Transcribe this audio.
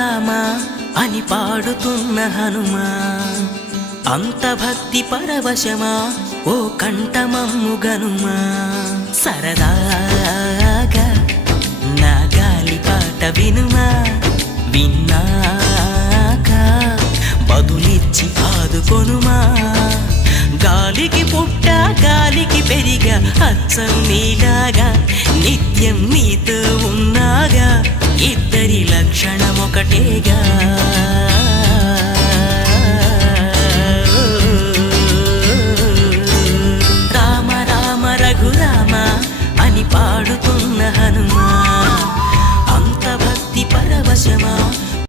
రఘురామ అని పాడుతున్న హనుమా, అంత భక్తి పరవశమా ఓ కంఠమమ్ము గనుమా. సరదాగా నా గాలి పాట వినుమా, విన్నాక బదులిచ్చి ఆదుకొనుమా. గాలికి పుట్ట గాలికి పెరిగా అచ్చం నీలాగా, నిత్యం నీతో ఉన్నాగా, ఇద్దరి లక్షణం ఒకటేగా. రామ రామ రఘురామ అని పాడుతున్న హనుమా, అంత భక్తి పరవశమా